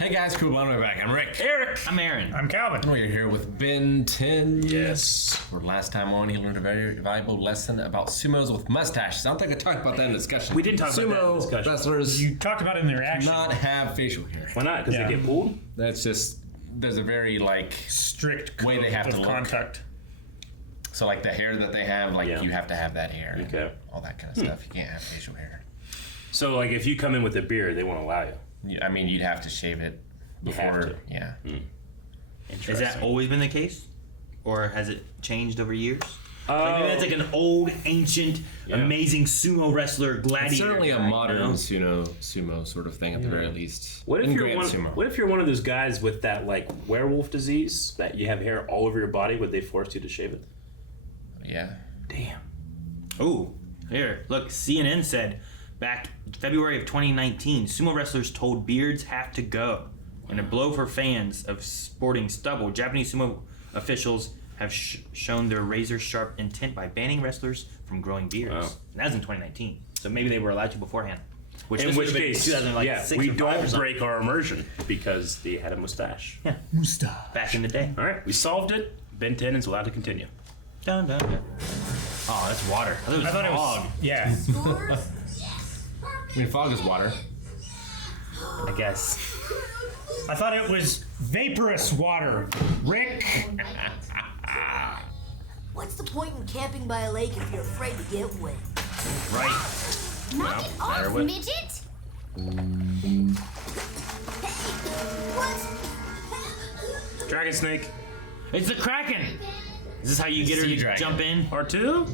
Hey guys, cool, we're back. I'm Rick. Eric. I'm Aaron. I'm Calvin. We're here with Ben 10. Yes. For last time on, he learned a very valuable lesson about sumos with mustaches. I don't think I talked about that in discussion. We did talk about that in discussion. Sumo wrestlers You talked about it in the reaction. not have facial hair. Why not? Because Yeah. they get pulled? That's just, there's a very Strict way they have code to of look. conduct. So like the hair that they have, like Yeah. you have to have that hair. and Okay. all that kind of stuff. You can't have facial hair. So, like, if you come in with a beard, they won't allow you. I mean, you'd have to shave it You have before. to. Yeah. Has that always been the case? Or has it changed over years? Oh. Like maybe that's like an old, ancient, Yeah. amazing sumo wrestler gladiator. It's certainly a guy, modern you know? sumo sort of thing at the very least. What if In you're Grand one? Sumo. What if you're one of those guys with that like werewolf disease that you have hair all over your body? Would they force you to shave it? Yeah. Damn. Oh, here, look, CNN said back February of 2019, sumo wrestlers told beards have to go. In a blow for fans of sporting stubble, Japanese sumo officials have shown their razor-sharp intent by banning wrestlers from growing beards. Wow. And that was in 2019, so maybe they were allowed to beforehand. Which In this which would have been case, 2006 yeah, we or 5 or don't something. break our immersion because they had a mustache. Back in the day. All right, we solved it. Ben 10 is allowed to continue. Dun, dun, dun. Oh, that's water. I thought it was fog. Yeah. I mean, fog is water. I guess. I thought it was vaporous water. Rick. What's the point in camping by a lake if you're afraid to get wet? Right. Knock it off, midget! What? Dragon snake. It's the Krakken. Is this how you get her Sea to dragon. jump in? R2?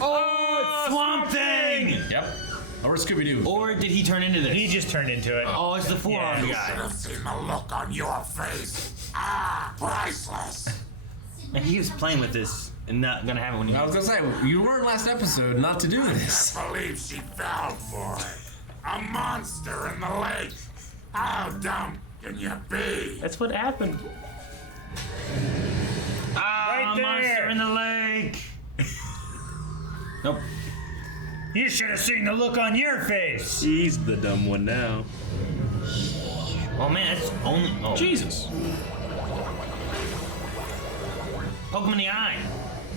Oh, Swamp Thing! Yep. Or Scooby-Doo. Or did he turn into this? He just turned into it. Oh, it's the forearm Yeah. guy. I've seen the look on your face. Ah, priceless. And he was playing with this and not gonna have it when he. I was gonna say, you were last episode not to do this. I believe she fell for it. A monster in the lake. How dumb can you be? That's what happened. Ah, Right monster there. in the lake. Nope. You should have seen the look on your face. He's the dumb one now. Oh man, that's only. Oh, Jesus. poke him in the eye.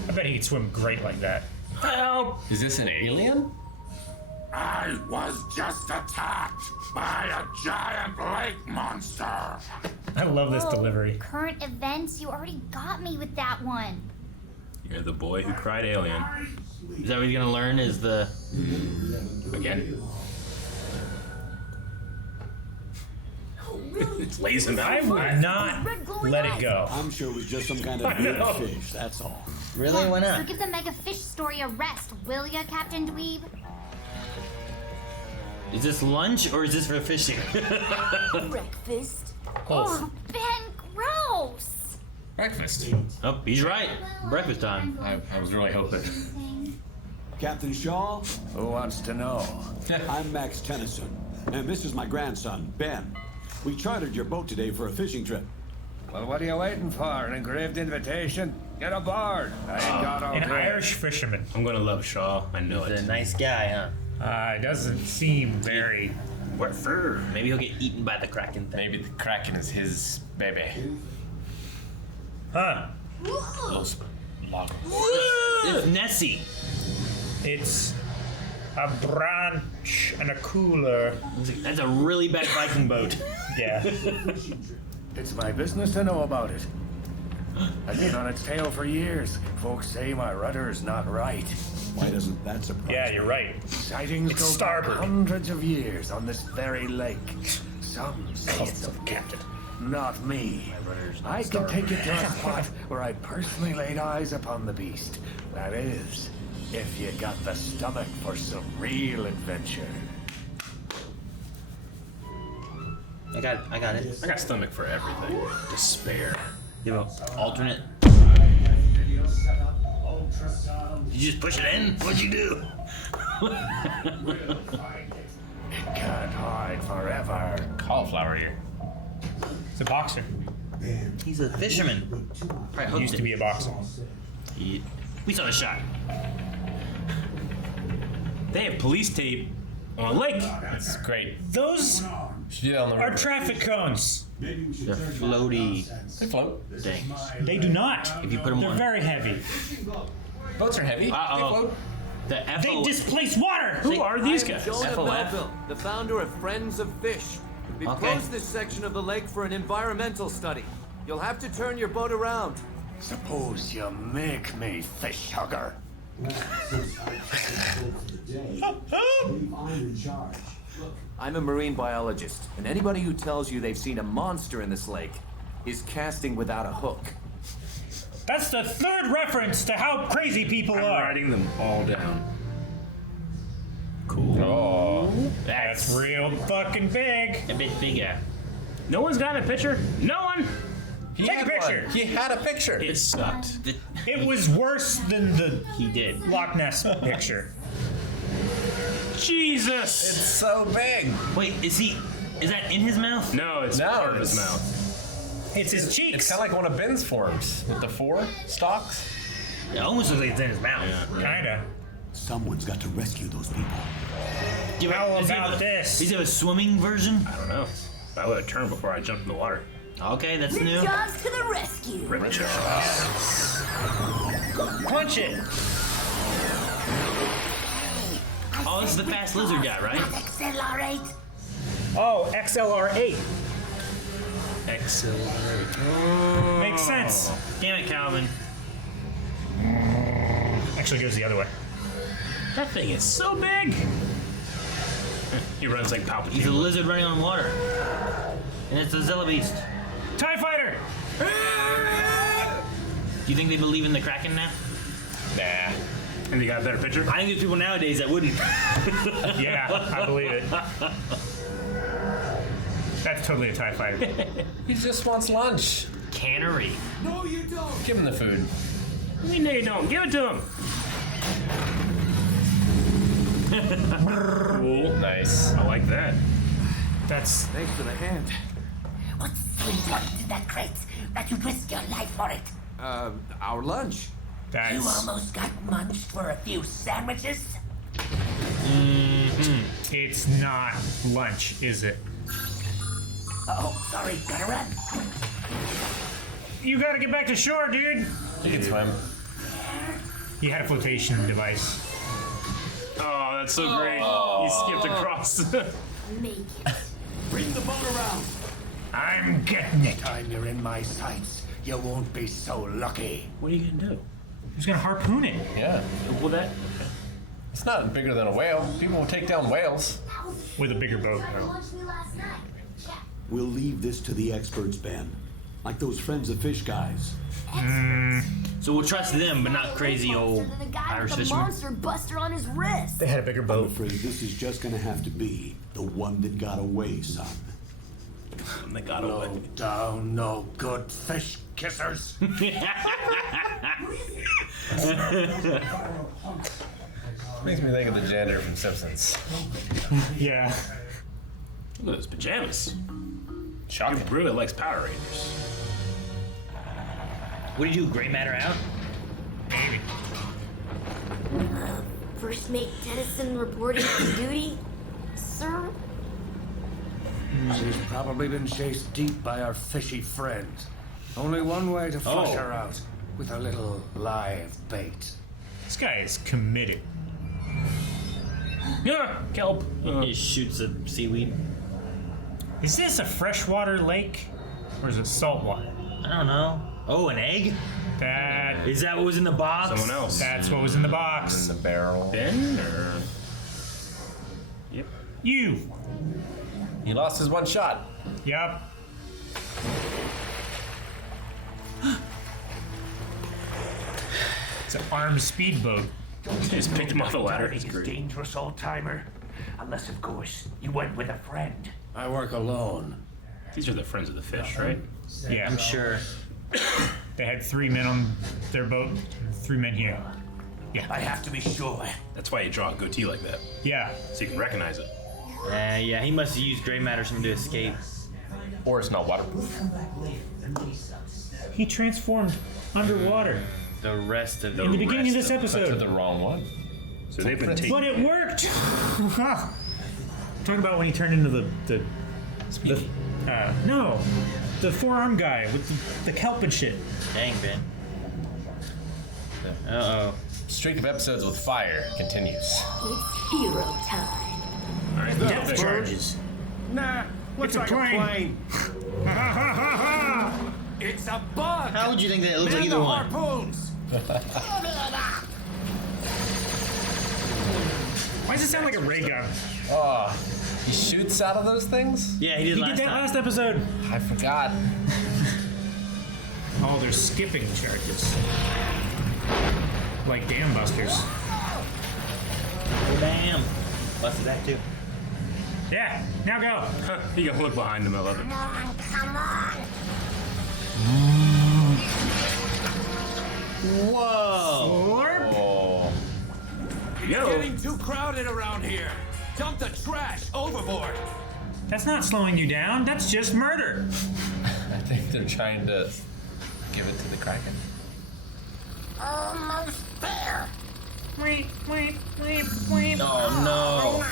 I bet he could swim great like that. Help! Is this an alien? I was just attacked by a giant lake monster. I love this delivery. Current events, you already got me with that one. You're the boy who cried alien. Is that what he's gonna learn? Is the Again. It's lays him I out. would not Red glowing let it eyes. go. I'm sure it was just some kind of I know. weird fish, that's all. really? Why So not? give the mega fish story a rest, will ya, Captain Dweeb? Is this lunch or is this for fishing? Breakfast? Oh, Ben, gross! Breakfast. Oh, he's right. Breakfast time. I was really hoping. Captain Shaw, Who wants to know? I'm Max Tennyson, and this is my grandson, Ben. We chartered your boat today for a fishing trip. Well, what are you waiting for? An engraved invitation? Get aboard. I ain't got all An day. Irish fisherman. I'm gonna love Shaw. I know He's a it. nice guy, huh? Doesn't seem very. What fur? Maybe he'll get eaten by the Kraken thing. Maybe the Kraken is his baby. Huh. Little log. It's Nessie. It's a branch and a cooler. That's a really bad Viking boat. Yeah. It's my business to know about it. I've been on its tail for years. Folks say my rudder's not right. Why doesn't that surprise Yeah, me? you're right. Sightings It's go starboard. back hundreds of years on this very lake. Some say it's a captain. Not me. I can take you to a spot where I personally laid eyes upon the beast. That is, if you got the stomach for some real adventure. I got it. I got stomach for everything. Despair. You have an alternate. Did you just push it in? What'd you do? It can't hide forever. Cauliflower ear. It's a boxer. He's a fisherman. Probably hooked Used to it. be a boxer. We saw the shot. They have police tape on a lake. That's great. Those Should do that on the Our river. traffic cones. The floaty They float. things. They do not. If you put them They're on. very heavy. Boats are heavy. Uh-oh. They float. The They FO. displace water. Who are these guys? Jonah FOF. Melville, the founder of Friends of Fish. We've Okay. closed this section of the lake for an environmental study. You'll have to turn your boat around. Suppose you make me, fish hugger. I'm a marine biologist, and anybody who tells you they've seen a monster in this lake is casting without a hook. That's the third reference to how crazy people I'm are. writing them all down. Cool. Oh. That's real fucking big. A bit bigger. No one's got a picture? No one? He Take a had picture. one. He had a picture. It sucked. It was worse than the He did. Loch Ness picture. Jesus! It's so big. Wait, is that in his mouth? No, it's No, part of his it's- mouth. It's his cheeks. It's kind of like one of Ben's forms with the 4 stalks. It almost looks like it's in his mouth. Kinda. Someone's got to rescue those people. Do you How does he have about a- this? Does he have a swimming version? I don't know. I would have turned before I jumped in the water. Okay, that's new. Ripjaws to the rescue. Punch it. Oh, this is the fast lizard guy, right? XLR8. Oh, XLR8. XLR8. Makes sense. Damn it, Calvin. Actually goes the other way. That thing is so big. He runs like Palpatine. He's a lizard running on water. And it's a Zilla Beast. TIE fighter. Do you think they believe in the Kraken now? Nah. And you got a better picture? I think there's people nowadays that wouldn't. Yeah, I believe it. That's totally a TIE fighter. He just wants lunch. Cannery. No, you don't! Give him the food. We know you don't. Give it to him. Cool. Nice. I like that. That's Thanks for the hand. What's so important in that crate that you'd risk your life for it? Our lunch. You that's. almost got munched for a few sandwiches? It's not lunch, is it? Oh, sorry, gotta run. You gotta get back to shore, dude. You can swim. He had a flotation device. Oh, that's so great. He skipped across. Make it. Bring the boat around. I'm getting it. Time you're in my sights, you won't be so lucky. What are you gonna do? Who's gonna harpoon it? Yeah. Well, that. It's not bigger than a whale. People will take down whales. With a bigger boat. We'll leave this to the experts, Ben. Like those Friends of Fish guys. So we'll trust them, but not crazy old Than the guy Irish with the fishermen. monster buster on his wrist. They had a bigger I'm boat. afraid this is just gonna have to be the one that got away, son. They got No away. down, no good fish kissers. Makes me think of the janitor from Simpsons. Yeah. Look at those pajamas. He Shocking. really likes Power Rangers. What did you do? Gray matter out? First mate Tennyson reporting to duty, sir. She's probably been chased deep by our fishy friends. Only one way to flush her out, with a little live bait. This guy is committed. Yeah, kelp. He just shoots a seaweed. Is this a freshwater lake? Or is it saltwater? I don't know. Oh, an egg? That Is that what was in the box? Someone else. that's what was in the In box. the barrel. Ben or? Yep. You. He lost his one shot. Yup. It's an armed speedboat. He just picked him off the ladder. He's It's great. dangerous, old timer. Unless, of course, you went with a friend. I work alone. These are the Friends of the Fish, right? Yeah. I'm sure. They had 3 men on their boat, 3 men here. I have to be sure. That's why you draw a goatee like that, Yeah. so you can recognize it. Yeah, he must have used gray matter or something to escape. Or it's not waterproof. He transformed underwater The rest of in the beginning of this But to episode. the wrong one. So they've been taking. But it worked! Talk about when he turned into the No. The forearm guy with the kelp and shit. Dang, Ben. Uh-oh. Streak of episodes with fire continues. It's hero time. Alright, Death charges. Nah, looks It's a like plane. It's a bug. How would you think that it looks like Man either the one? harpoons. Why does it sound like a ray gun? Oh, he shoots out of those things? Yeah, he did He last did that time. last episode. I forgot. Oh, there's skipping charges. Like dam busters. Oh, damn. Busted that too. Yeah, now go. You gotta look behind him, I love it. Come on. Whoa. Slurp. Oh. Yo. Getting too crowded around here. Dump the trash overboard. That's not slowing you down. That's just murder. I think they're trying to give it to the Kraken. Almost there. Weep, weep, weep, weep. Oh, no.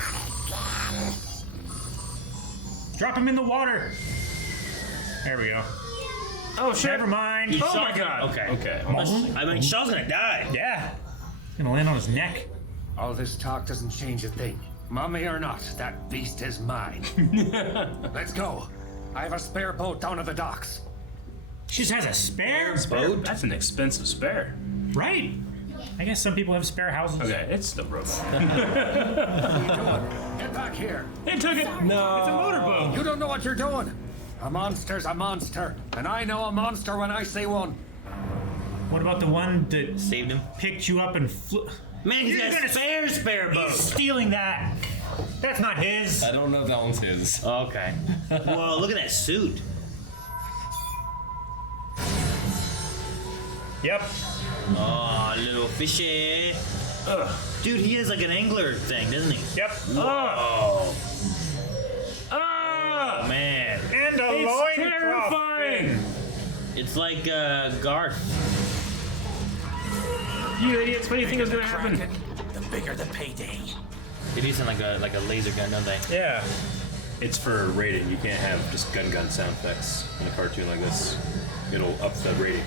Drop him in the water. There we go. Oh, shit. Never mind. Oh, my God. Okay. Almost. I mean, Shaw's gonna die. Yeah. Gonna land on his neck. All this talk doesn't change a thing. Mummy or not, that beast is mine. Let's go. I have a spare boat down at the docks. She just has a spare Boat? That's an expensive spare. Right. I guess some people have spare houses. Okay, it's the robot. Get back here. It took it. No. It's a motorboat. You don't know what you're doing. A monster's a monster, and I know a monster when I see one. What about the one that Saved him. picked you up and flew? Man, he's You're got a gonna- spare boat. He's stealing that. That's not his. I don't know if that one's his. Okay. Whoa, look at that suit. Yep. Oh, little fishy. Dude, he has like an angler thing, doesn't he? Yep. Oh. Oh, man. And a It's loincloth terrifying. fin. It's like Garth. You idiots, what do you think is gonna happen? The bigger the payday. They do sound like a laser gun, don't they? Yeah. It's for rating. You can't have just gun sound effects in a cartoon like this. It'll up the rating.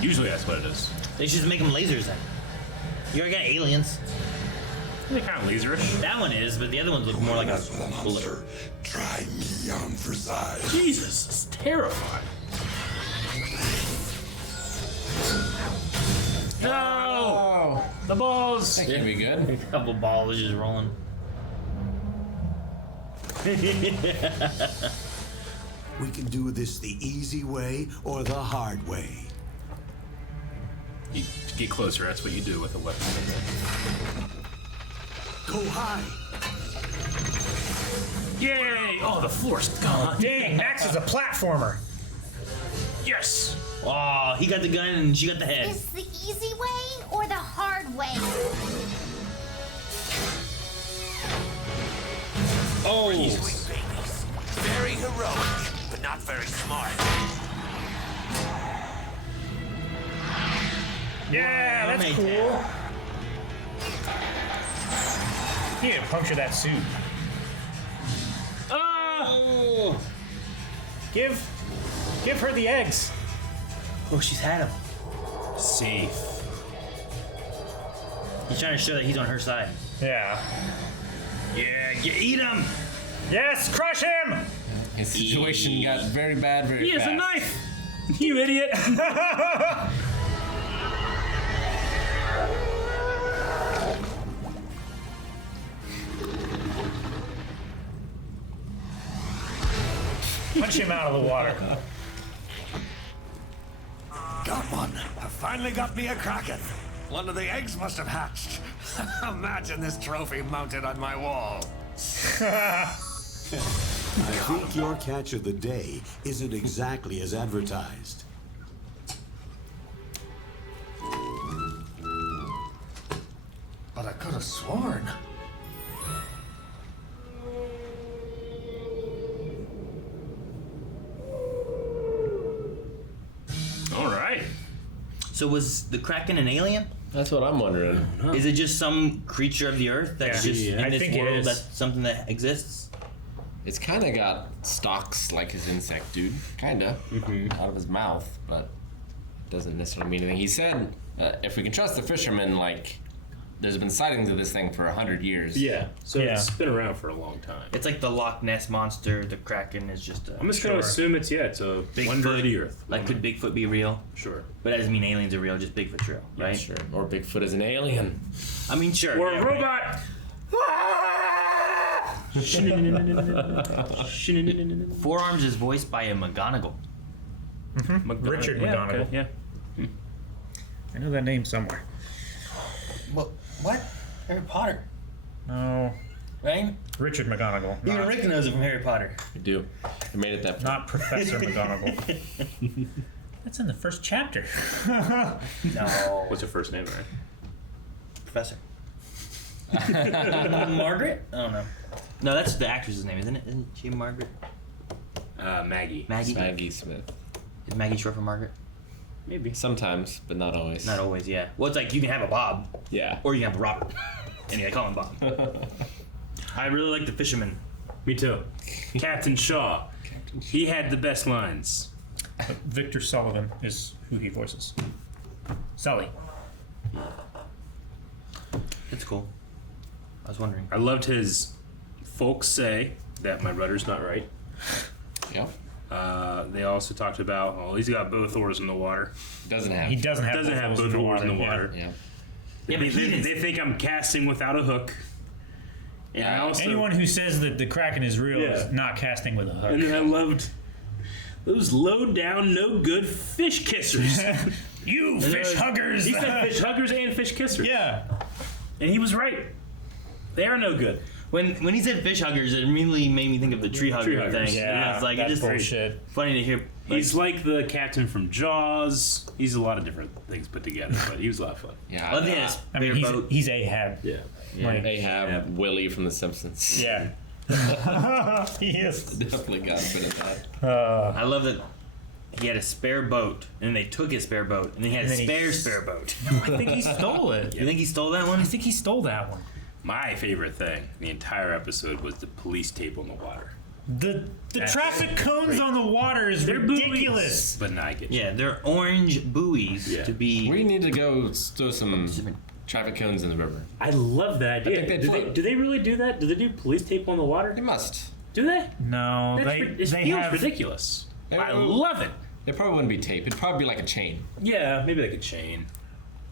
Usually that's what it is. They should just make them lasers then. You already got aliens. They're kind of laserish. That one is, but the other ones look more like a bullet. Try me on for size. Jesus, it's terrifying. No! Oh. The balls! That could be good. A couple balls just rolling. We can do this the easy way or the hard way. You get closer, that's what you do with a weapon. Go high. Yay! Oh, the floor's gone. Dang, Max is a platformer. Yes! Oh, he got the gun and she got the head. Is the easy way or the hard way? Oh, Sweet babies. Very heroic, but not very smart. Yeah, that's made cool. You need to puncture that suit. oh, Give her the eggs. oh, she's had him. Safe. He's trying to show that he's on her side. Yeah. Yeah, eat him. Yes, crush him. His situation got very bad very He has fast. a knife! You idiot! Punch him out of the water. Got one. I finally got me a Kraken. One of the eggs must have hatched. Imagine this trophy mounted on my wall. I think your catch of the day isn't exactly as advertised. But I could have sworn. Alright. So was the Kraken an alien? That's what I'm wondering. Is it just some creature of the earth that's Yeah. just I in this think it world is. that's something that exists? It's kind of got stalks like his insect dude, kind of, out of his mouth, but doesn't necessarily mean anything. He said, if we can trust the fishermen, like, there's been sightings of this thing for 100 years. Yeah, so it's been around for a long time. It's like the Loch Ness monster. The Kraken is just a... I'm just going to assume it's a wonder of the earth. Like, could Bigfoot be real? Sure. But that doesn't mean aliens are real, just Bigfoot's real, right? Yeah, sure. Or Bigfoot is an alien. I mean, sure. Or a robot! Four-Arms is voiced by a McGonagle. Richard McGonagle. Okay, yeah. I know that name somewhere. Well, what? Harry Potter. No. Right? Richard McGonagle. Even Rick knows it from Harry Potter. I do. I made it that far. Not Professor McGonagle. That's in the first chapter. No. What's her first name, Aaron? Professor. Margaret? I don't know. No, that's the actress's name, isn't it? Isn't she Margaret? Maggie. Maggie Smith. Is Maggie short for Margaret? Maybe. Sometimes, but not always. Not always, yeah. Well, it's like you can have a Bob. Yeah. Or you can have a Robert. And you call him Bob. I really like the fisherman. Me too. Captain Shaw. He had the best lines. Victor Sullivan is who he voices. Sully. It's cool. I was wondering. I loved his folks say that my rudder's not right. Yep. They also talked about, he's got both oars in the water. Doesn't have. He doesn't have both oars in the water. Yeah. Yeah, but They think I'm casting without a hook. And I also, anyone who says that the Kraken is real is not casting with a hook. And then I loved those low down, no good fish kissers. You fish huggers! He said fish huggers and fish kissers. Yeah. And he was right. They are no good. When he said fish huggers, it immediately made me think of the tree hugger thing. Yeah, it's like, that's it's just bullshit. funny to hear. He's like the captain from Jaws. He's a lot of different things put together, but he was a lot of fun. Yeah. I love his I mean, boat. he's Ahab. Yeah. Like, Ahab, Willie from The Simpsons. yeah. He is. Definitely got a bit of that. I love that he had a spare boat, and they took his spare boat, and then he had a spare boat. I think he stole it. You think he stole that one? I think he stole that one. My favorite thing, the entire episode, was the police tape on the water. The traffic cones on the water is ridiculous. But now I get you. Yeah, they're orange buoys to be. We need to go throw some traffic cones in the river. I love that idea. I think they'd Do they really do that? Do they do police tape on the water? They must. Do they? No, It they feels have ridiculous. I love it. It probably wouldn't be tape. It'd probably be like a chain. Yeah, maybe like a chain.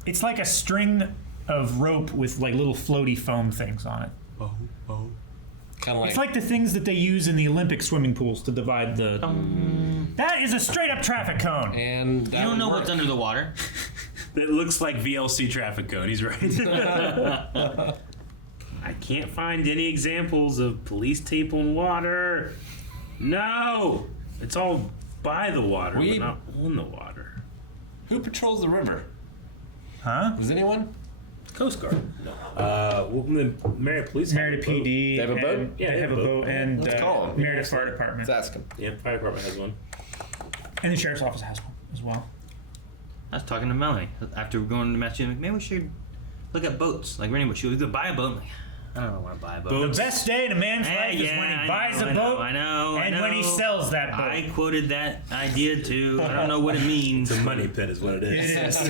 It's like a string of rope with like little floaty foam things on it. Kind of like. It's like the things that they use in the Olympic swimming pools to divide the. That is a straight up traffic cone. And You don't know what's under the water. It looks like VLC traffic code. He's right. I can't find any examples of police tape on water. No, it's all by the water, but not on the water. Who patrols the river? Huh? Does anyone? Coast Guard. No. Well, the Marietta Police. Merida PD. They have a boat? and- Yeah, they have a boat, and Let's call 'em. Merida Fire Department. Let's ask him. Yeah, fire department has one. And the sheriff's office has one as well. I was talking to Melanie after going to Massachusetts. Maybe we should look at boats. Like Rennie, she was gonna buy a boat. I'm like, I don't want to buy a boat. The best day in a man's life is when he buys a boat I know, and when he sells that boat. I quoted that idea too. I don't know what it means. It's a money pit, is what it is. It is.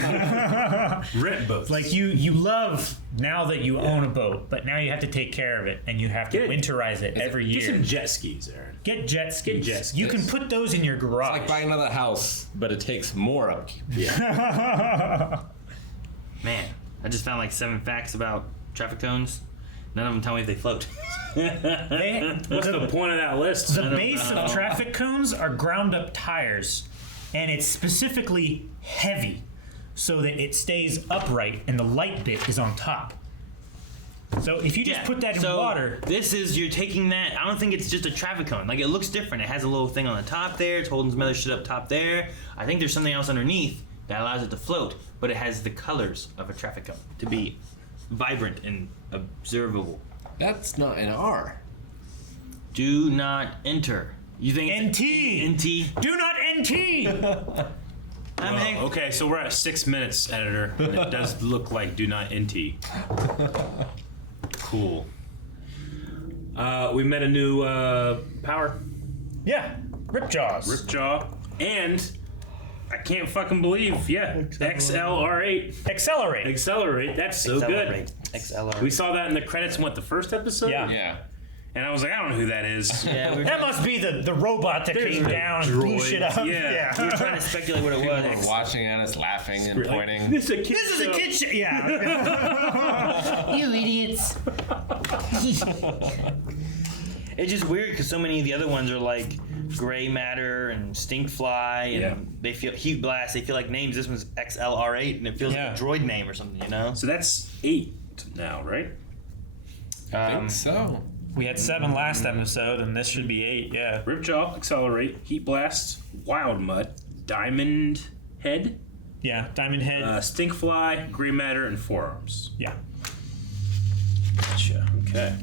Rent boats. Like you love now that you own a boat, but now you have to take care of it and you have to winterize it every year. Get some jet skis, Aaron. Get jet skis. Get jet skis. You can put those in your garage. It's like buying another house, but it takes more upkeep. Yeah. Man, I just found like 7 facts about traffic cones. None of them tell me if they float. What's the point of that list? The base of traffic cones are ground up tires, and it's specifically heavy so that it stays upright and the light bit is on top. So if you just put that in water. This is, you're taking that, I don't think it's just a traffic cone. Like, it looks different. It has a little thing on the top there. It's holding some other shit up top there. I think there's something else underneath that allows it to float, but it has the colors of a traffic cone to be vibrant and observable. That's not an R. Do not enter. You think NT. NT? Do not NT. Well, okay, so we're at 6 minutes, editor. And it does look like do not NT. Cool. We met a new power. Yeah, Ripjaws. Ripjaw. And I can't fucking believe, XLR8. Accelerate. That's so good. XLR8. We saw that in the credits in the first episode? Yeah. Yeah. And I was like, I don't know who that is. Yeah, That must be the robot that came down and blew shit up. Yeah. we were trying to speculate what it People was. were watching at us, laughing and pointing. This is a kid This is a kid show. Yeah. You idiots. It's just weird because so many of the other ones are like gray matter and stink fly, and they feel heat blast. They feel like names. This one's XLR8, and it feels like a droid name or something, you know? So that's 8 now, right? I think so. We had 7 last episode, and this should be 8. Yeah. Ripjaw, Accelerate, Heat Blast, Wild Mud, Diamond Head, Yeah. Diamond Head. Stinkfly, Gray Matter, and Forearms. Yeah. Gotcha. Okay.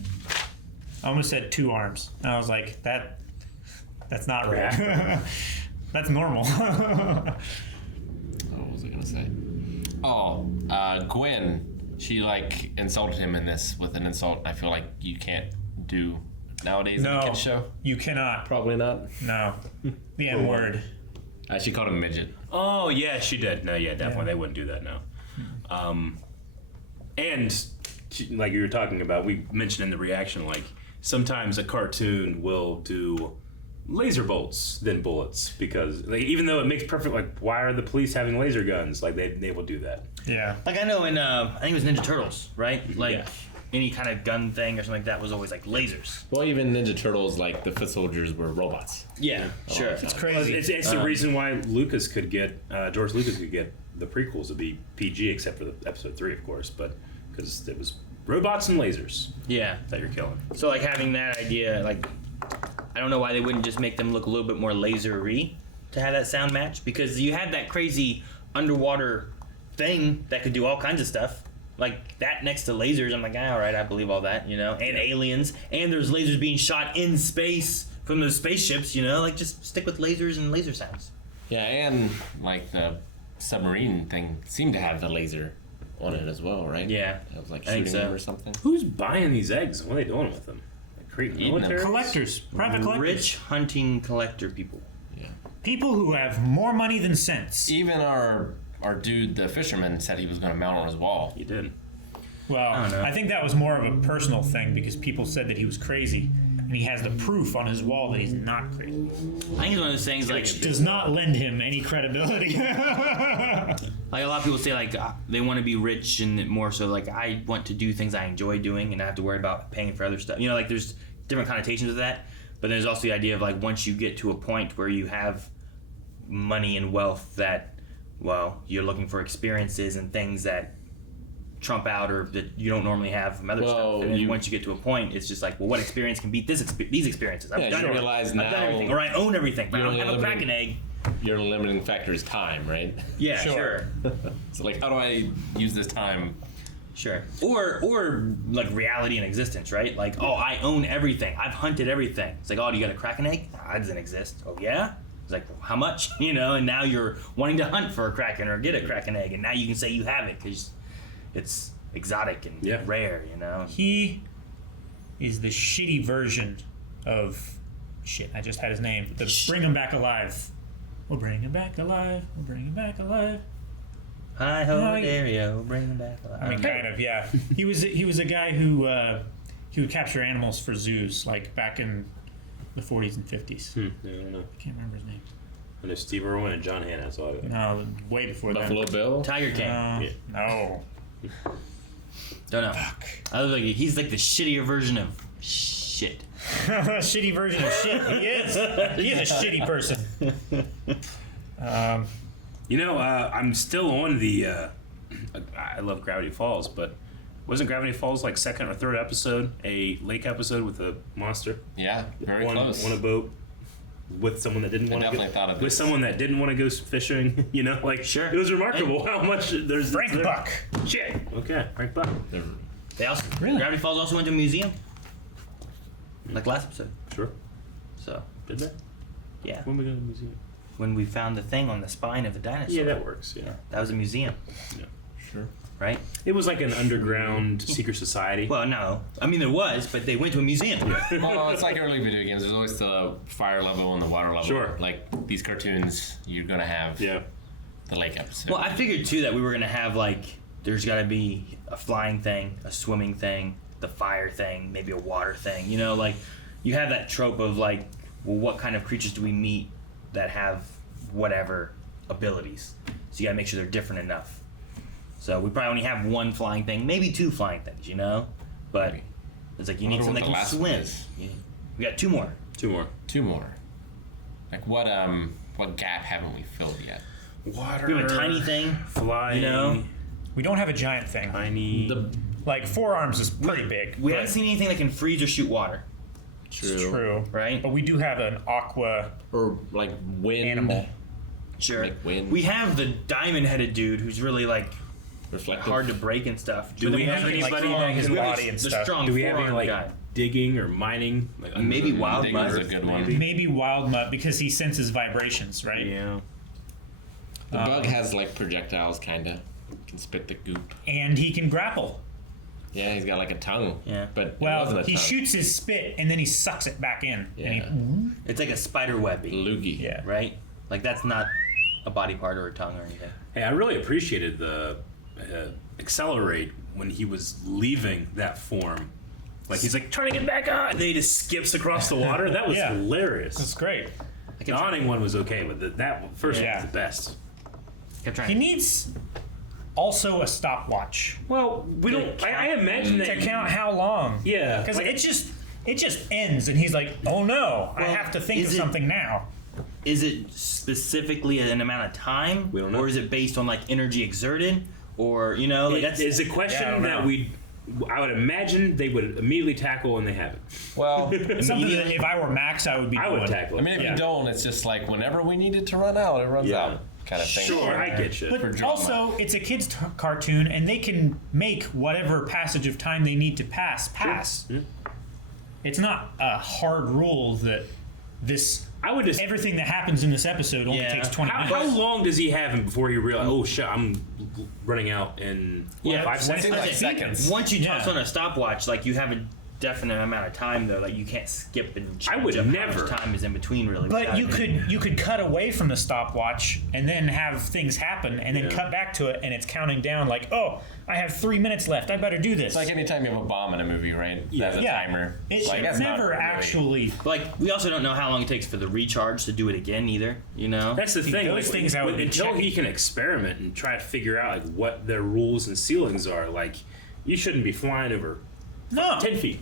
I almost said 2 arms. And I was like, that's not right. That's normal. What was I gonna say? Oh, Gwen. She like insulted him in this with an insult I feel like you can't do nowadays in a kid's show. You cannot. Probably not. No. The N word. She called him midget. Oh, yeah, she did. No, yeah, definitely. They wouldn't do that now. And like you were talking about, we mentioned in the reaction, like sometimes a cartoon will do laser bolts than bullets because like even though it makes perfect, like why are the police having laser guns? Like they will do that. Yeah. Like I know in, I think it was Ninja Turtles, right? Like any kind of gun thing or something like that was always like lasers. Well, even Ninja Turtles, like the foot soldiers were robots. Yeah, sure. It's crazy. It's the reason why Lucas could get, George Lucas could get the prequels to be PG except for the episode 3, of course, but because it was robots and lasers. Yeah. That you're killing. So like having that idea, like I don't know why they wouldn't just make them look a little bit more laser-y to have that sound match, because you had that crazy underwater thing that could do all kinds of stuff. Like that next to lasers, I'm like, all right, I believe all that, you know, and aliens, and there's lasers being shot in space from those spaceships, you know, like just stick with lasers and laser sounds. Yeah, and like the submarine thing seemed to have the laser on it as well, right? Yeah. It was like I think shooting so. them or something. Who's buying these eggs? What are they doing with them? Like creating Eating them. militaries? Collectors. Private collectors. Rich hunting collector people. Yeah. People who have more money than sense. Even our dude, the fisherman, said he was going to mount on his wall. He did. Well, I don't know. I think that was more of a personal thing because people said that he was crazy. And he has the proof on his wall that he's not crazy. I think it's one of those things like Which does not lend him any credibility. Like a lot of people say, like they want to be rich and more so like I want to do things I enjoy doing and not have to worry about paying for other stuff. You know, like there's different connotations of that. But there's also the idea of like once you get to a point where you have money and wealth that, well, you're looking for experiences and things that trump out or that you don't normally have from other stuff. And then once you get to a point, it's just like, well, what experience can beat these experiences? I've done everything, or I own everything, but I don't have a Krakken egg. Your limiting factor is time, right? Yeah, sure. So like, how do I use this time? Sure. Or like reality and existence, right? Like, oh, I own everything. I've hunted everything. It's like, oh, do you got a Krakken egg? That doesn't exist. Oh, yeah? It's like, well, how much? You know, and now you're wanting to hunt for a Kraken or get a Krakken egg, and now you can say you have it because it's exotic and rare, you know? He is the shitty version of... Shit, I just had his name. The Bring Him Back Alive. We'll bring him back alive. We'll bring him back alive. Hi ho, Dario, bring him back alive. I mean, kind of, yeah. He was a guy who he would capture animals for zoos, like back in the 40s and 50s. I don't know. I can't remember his name. I know Steve Irwin and John Hanna. So No, way before that. Buffalo Bill? Tiger King. No. Don't know. Fuck. I was like, he's like the shittier version of shit. Shitty version of shit. He is. He is a shitty person. You know, I'm still on the. I love Gravity Falls, but wasn't Gravity Falls like second or third episode a lake episode with a monster? Yeah, very close. On a boat with someone that didn't want to. Definitely thought of with this. someone that didn't want to go fishing. You know, like Sure. It was remarkable how much there's. Frank Buck. Shit. Okay, Frank Buck. They also Really? Gravity Falls also went to a museum, like last episode. Sure. So Did they? yeah, When we go to the museum? when we found the thing on the spine of the dinosaur. Yeah, that works. Yeah. That was a museum. Sure. right? It was like an underground secret society. Well, no. I mean, there was, but they went to a museum. Well, it's like early video games. There's always the fire level and the water level. Sure. Like these cartoons, you're gonna have the lake episode. Well, I figured too that we were going to have like, there's got to be a flying thing, a swimming thing, the fire thing, maybe a water thing. You know, like you have that trope of like, well, what kind of creatures do we meet that have whatever abilities? So you got to make sure they're different enough. So we probably only have one flying thing, maybe two flying things, you know? But it's like you need something that can swim. We got two more. Two more. Like what gap haven't we filled yet? Water. We have a tiny thing. Flying. You know? We don't have a giant thing. Tiny. Like forearms is pretty big. We haven't seen anything that can freeze or shoot water. It's true. Right? But we do have an aqua or like wind animal. Sure. Like wind. We have the diamond-headed dude who's really like reflective, hard to break and stuff. Do we have anybody like his body and stuff? Do we have any like digging or mining? Like maybe wild digging is a good one. Maybe wild mutt because he senses vibrations, right? Yeah. The bug has like projectiles, kinda. Can spit the goop. And he can grapple. Yeah, he's got like a tongue. Yeah. But it Well, wasn't a he tongue. shoots his spit and then he sucks it back in. Yeah. And It's like a spider webby. Loogie. Yeah. Right? Like that's not a body part or a tongue or anything. Hey, I really appreciated the accelerate when he was leaving that form. Like he's like trying to get back on, and then he just skips across the water. That was hilarious. That's great. The awning one was okay, but that first one was the best. Kept trying. He needs also a stopwatch. Well, we don't. I imagine that to count how long. Yeah, because like, it just ends, and he's like, "Oh no, I have to think of something now." Is it specifically an amount of time, we don't know. or is it based on like energy exerted, or you know, like that's is a question that I would imagine they would immediately tackle, and they haven't. Well, something that if I were Max, I would be. I would tackle it. I mean, if you don't, it's just like whenever we need it to run out, it runs out, kind of thing. Sure, I get you. But also, it's a kids' cartoon, and they can make whatever passage of time they need to pass. Sure. Yeah. It's not a hard rule that this. I would just everything that happens in this episode only takes 20 minutes. How long does he have before he realizes? Oh shit, I'm running out in 5 seconds. Like seconds. Once you toss on a stopwatch, like you have a definite amount of time though. Like you can't skip and change I would up never. how much time is in between really. But you could cut away from the stopwatch and then have things happen and then cut back to it and it's counting down like, oh, I have 3 minutes left. I better do this. It's like anytime you have a bomb in a movie, right? There's a timer. It's like, that's never not actually. Like we also don't know how long it takes for the recharge to do it again either. You know. That's the thing. Those like, things I would be until checking. he can experiment and try to figure out like what their rules and ceilings are. Like you shouldn't be flying over 10 feet.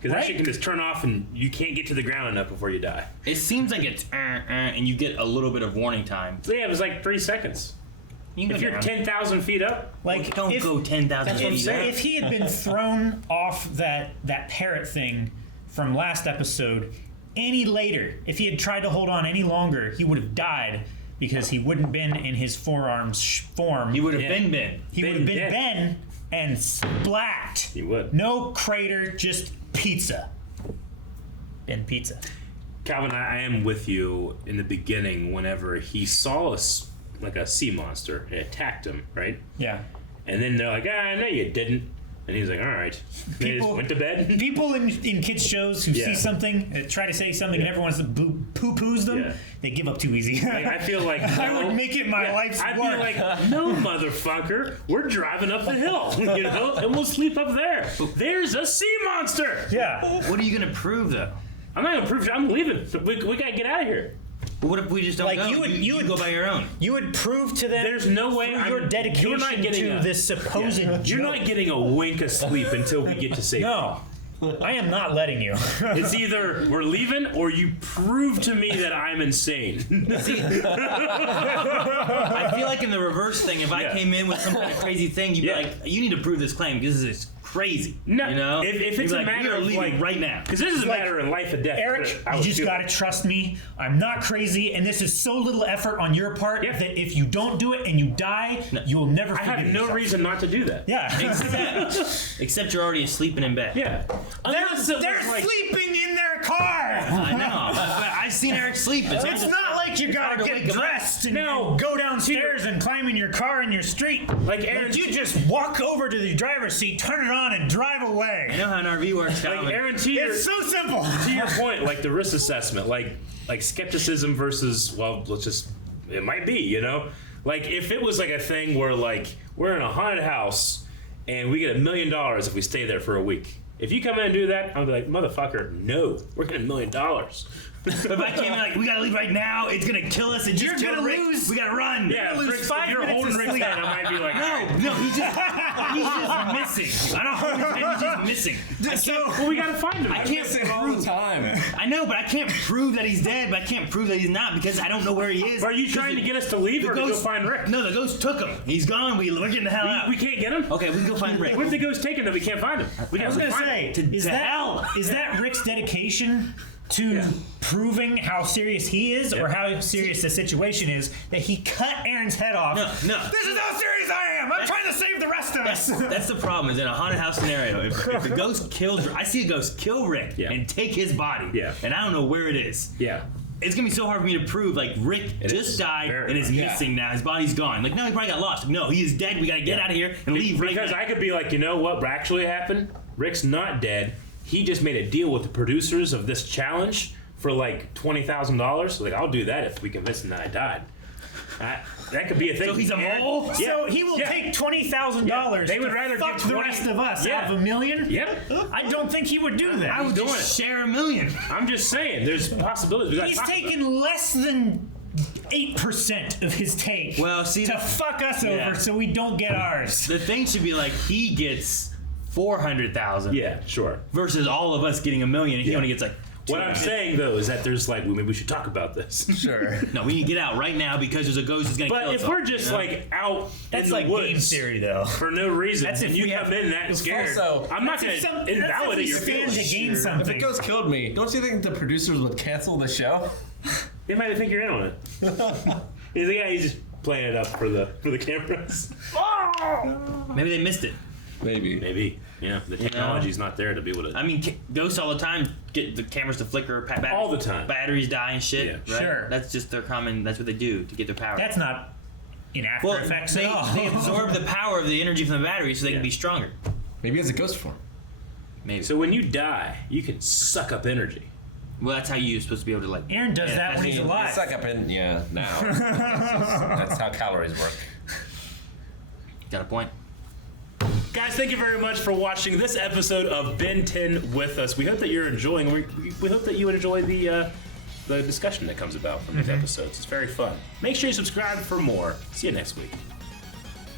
Because that shit can just turn off and you can't get to the ground enough before you die. It seems like it's and you get a little bit of warning time. So yeah, it was like 3 seconds. If you're 10,000 feet up, Like don't go 10,000 feet. If he had been thrown off that parrot thing from last episode any later, if he had tried to hold on any longer, he would have died because he wouldn't been in his forearms form. He would have been Ben. He would have been Ben and splat. He would. No crater, just pizza. Ben pizza. Calvin, I am with you in the beginning whenever he saw a sea monster. It attacked him, right? Yeah. And then they're like, no, you didn't. And he's like, all right. And they just went to bed. People in kids' shows who see something, try to say something, and everyone wants to poo-poos them, they give up too easy. I feel like I would make it my life's I'd work. be like, no, motherfucker, we're driving up the hill, you know, and we'll sleep up there. There's a sea monster. Yeah. What are you gonna prove though? I'm not gonna prove. I'm leaving. We gotta get out of here. But what if we just don't Like go? you would go by your own. You would prove to them. There's no way your dedication you're not getting to this supposed. You're not getting a wink of sleep until we get to safety. No, I am not letting you. It's either we're leaving or you prove to me that I'm insane. See, I feel like in the reverse thing, if I came in with some kind of crazy thing, you'd be like, you need to prove this claim because this is crazy. No, you know? if it's You'd a be like, matter we are of leaving like right now, because this is a matter of life or death. Eric, you just gotta trust me. I'm not crazy, and this is so little effort on your part that if you don't do it and you die, you will never. I have no reason not to do that. Yeah. Except you're already sleeping in bed. Yeah. They're sleeping in their car. I know. I've seen Eric sleep. It's not like you gotta get dressed. fast and go downstairs and climb in your car in your street. Like Aaron, you just walk over to the driver's seat, turn it on, and drive away. I know how an RV works. Like Aaron, it's so simple. To your point, like the risk assessment, like skepticism versus it might be, you know, like if it was like a thing where like we're in a haunted house and we get $1 million if we stay there for a week. If you come in and do that, I'll be like, motherfucker, no, we're getting $1 million. But if I came in like, we gotta leave right now, it's gonna kill us, and you're gonna lose. We gotta run. Yeah, lose Rick's, 5 if you're minutes holding of Rick's sleep. hand, I might be like, No, he's just missing. I don't hold his hand, he's just missing. well, we gotta find him. I can't Missing all the time. I know, but I can't prove that he's dead, but I can't prove that he's not because I don't know where he is. Are you trying to get us to leave or to go find Rick? No, the ghost took him. He's gone. We're getting the hell out. We can't get him? Okay, we can go find Rick. What if the ghost take him that we can't find him? I was gonna say, is that Rick's dedication to proving how serious he is or how serious the situation is that he cut Aaron's head off? No. This is how serious I am. I'm trying to save the rest of us. That's the problem. Is in a haunted house scenario, if the ghost kills, I see a ghost kill Rick and take his body, and I don't know where it is. Yeah. It's gonna be so hard for me to prove. Like Rick just died and is missing now. His body's gone. Like no, he probably got lost. No, he is dead. We gotta get out of here and leave. Because I could be like, you know what actually happened? Rick's not dead. He just made a deal with the producers of this challenge for like $20,000. Like I'll do that if we convince him that I died. That could be a thing. So he's a mole. Yeah. So he will take $20,000. They would rather fuck give the rest of us out of $1 million. Yep. I don't think he would do that. I would just share $1 million. I'm just saying, there's possibilities. He's taken less than 8% of his take. Well, see, to fuck us over so we don't get ours. The thing should be like he gets 400,000. Yeah, sure. Versus all of us getting $1 million, and he only gets like. What I'm saying though is that there's like, maybe we should talk about this. Sure. No, we need to get out right now because there's a ghost that's gonna kill us. But if we're just like out that's in like the woods game theory though, for no reason, that's and if you come in that scared. Also, I'm not going to invalidate your stand feelings. to gain something. If the ghost killed me, don't you think the producers would cancel the show? They might think you're in on it. He's like, yeah, he's just playing it up for the cameras. Maybe they missed it. Maybe. Yeah, the technology's not there to be able to. I mean, ghosts all the time get the cameras to flicker, all the time. Batteries die and shit. Yeah. Right? Sure. That's just their common. That's what they do to get their power. That's not in After Effects at all. They absorb the power of the energy from the battery so they can be stronger. Maybe it's a ghost form. Maybe. So when you die, you can suck up energy. Well, that's how you're supposed to be able to like. Aaron does that when he's alive. You suck up in now. That's how calories work. Got a point. Guys, thank you very much for watching this episode of Ben 10 with us. We hope that you're enjoying. We hope that you enjoy the discussion that comes about from these episodes. It's very fun. Make sure you subscribe for more. See you next week.